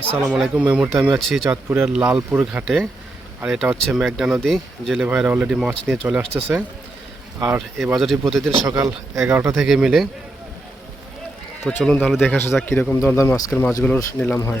আসসালামু আলাইকুম। এই মুহূর্তে আমি আছি চাঁদপুরের লালপুর ঘাটে, আর এটা হচ্ছে মেঘনা নদী, জেলে ভাইরা অলরেডি মাছ নিয়ে চলে আসতেছে। আর এই বাজারটি প্রতিদিন সকাল এগারোটা থেকে মিলে। তো চলুন তাহলে দেখে আসা যাক কীরকম দরদাম আজকের মাছগুলোর নিলাম হয়।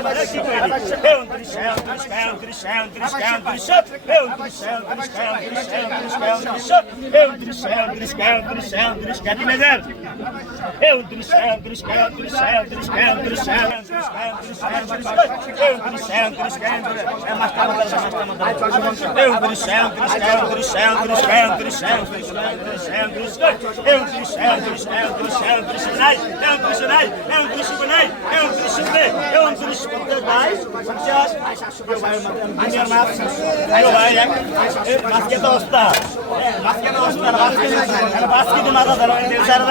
Eu পঞ্চাশ বাইশ পঞ্চাশ মাছকে তো অস্তা মাছকে তো অস্তা মাছ কিন্তু না দাদা দেড় চার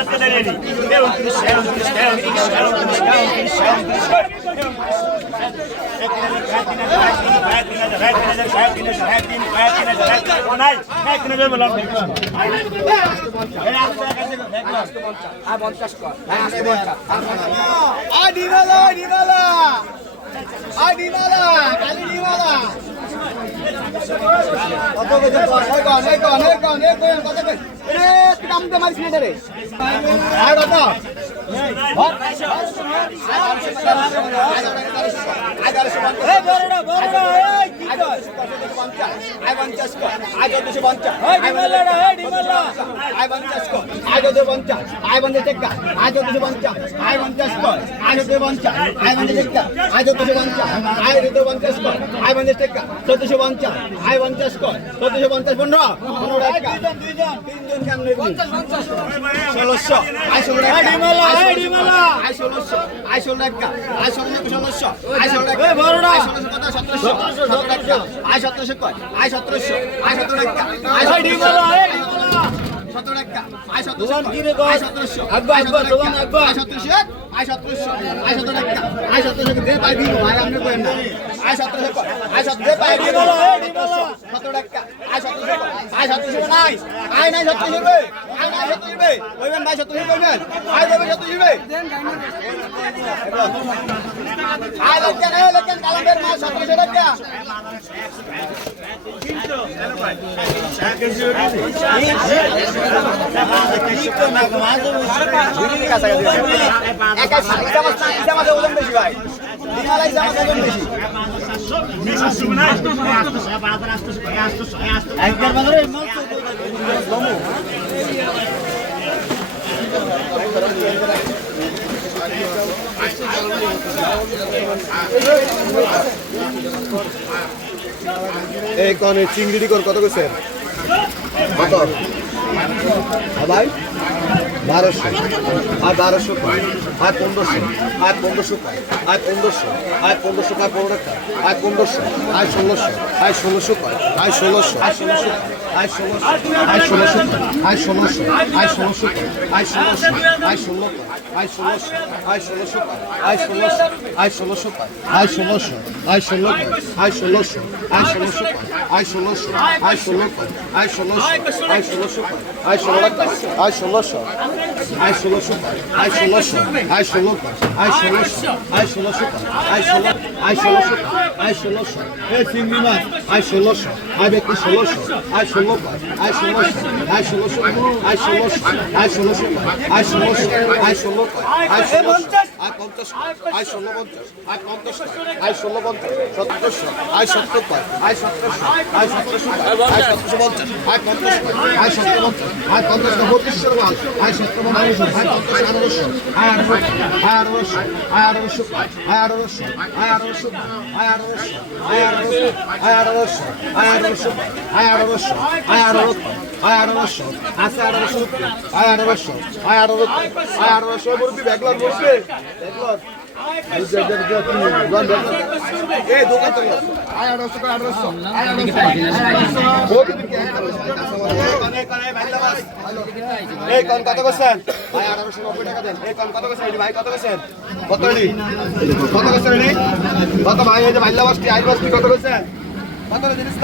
পঞ্চাশ আয় পঞ্চাশ আয় পঞ্চাশ আয় চোদ্দ পঞ্চাশ আয় পঞ্চাশ টেক্কা আয় চোদ্দোশো পঞ্চাশ আয় পঞ্চাশ কর আয় চোদ্দ পঞ্চাশ আয় পঞ্চাশ টেক্কা আয় চোদ্দোশো পঞ্চাশ আয় চোদ্দ পঞ্চাশ কর আয় পঞ্চাশ টেক্কা চোদ্দোশো পঞ্চাশ আয় পঞ্চাশ কর চোদ্দোশো পঞ্চাশ পনেরো পনেরো টেক্কা তিনজন কেমন ষোলোশো আয় ষোলো আয় ষোলোশো আয় ষোলো টেক্কা আয় সতেরোশো আয় সতেরোশো আয় সতেরোশো আয় সতেরো টাকা আয় সতেরোশো আয় সতেরোশো আয় সতেরোশো। আয় সতেরোশো, আয় সতেরো আয় সতেরোশো দে পাই দিব ভাই আপনি করেন না আয় সতেরোশো আয় সতেরো দে পাই দিব সতেরো টাকা আয় সতেরোশো আয় সতেরোশো নাই আয় নাই সতেরোশো রে আয় নাই সতেরোশো রে কইবেন ভাই সতেরোশো কইবেন আয় দেবেন সতেরোশো রে আয় লক্ষ্য নাই লক্ষ্য কালামের মাল সতেরোশো টাকা। এক এই কনে চিংড়ি কর কত কত? হ্যাঁ ভাই। বারোশো, আর বারোশো আর পনেরোশো আর পনেরোশো আর পনেরোশো আর পনেরোশো আর পনেরো টাকা আর পনেরোশো, আর ষোলোশো আর ষোলোশো আর ষোলোশো আর ষোলোশো আজ ষোলোশো আজ ষোলোশো আজ ষোলোশো আজ ষোলোশো আজ ষোলোশো আজ ষোলো আজ ষোলোশো আজ ষোলোশো আজ ষোলোশো আজ ষোলোশো আজ ষোলোশো আজ ষোলো আজ ষোলোশো আজ ষোলোশো আজ ষোলোশো আজ ষোলো আজ ষোলোশো আজ ষোলোশো আজ ষোলো আজ ষোলোশো আজ ষোলোশো আজ ষোলোশো আজ ষোলো আজ ষোলোশো আজ ষোলোশো আজ ষোলো আজ ষোলোশো আজ ষোলোশো এ চিংড়ি মাছ আজ ষোলোশো আজ একটি ষোলোশো আজ ষোলো আয় ষোলোশো আয় ষোলোশো আয় ষোলোশো আয় ষোলোশো আয় ষোলোশো আয় ষোলো আয় ষোলোশো আয় পঞ্চাশ আয় ষোলো পঞ্চাশ আয় পঞ্চাশ আয় ষোলো পঞ্চাশ সতেরোশো আয় সত্তর আয় সতেরোশো আয় সতেরোশো আয় সতেরোশো পঞ্চাশ আয় পঞ্চাশ আয় সত্তর পঞ্চাশ আয় পঞ্চাশ বত্রিশশো মাল আয় সত্তর পঞ্চাশ আয় পঞ্চাশ আঠারোশো আয় আঠারোশো আয় আঠারোশো আয় আঠারোশো আয় আঠারোশো আয় আঠারোশো আয় আঠারোশো আয় আঠারোশো আয় আঠারোশো আয় আঠারোশো আয় আঠারোশো আয় আঠারোশো আছে আঠারোশো আয় আঠারোশো আয় আঠারোশো আয় আঠারোশো মুরব্বী ব্যাগলর বসবে এই কোন কত করছেন ভাই আঠারোশো নব্বই টাকা দেন। এই কোন কত করছেন ভাই কত করছেন কত কত কত ভাই এই যে ভাইলা বাসটি কত কত রে জিনিস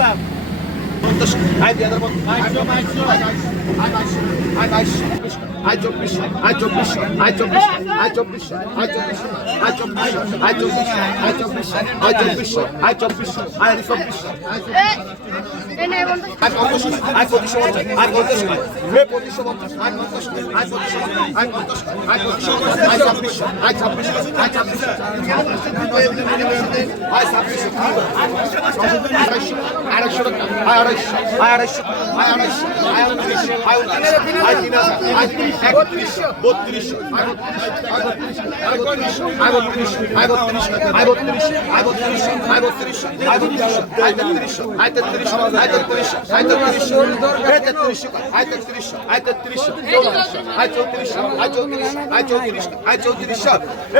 আরেকশো টাকা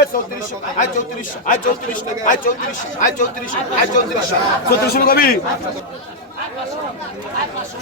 চৌত্রিশ চৌত্রিশ চৌত্রিশ চৌত্রিশ চৌত্রিশ চৌত্রিশ কবি I'm not sure. I'm not sure.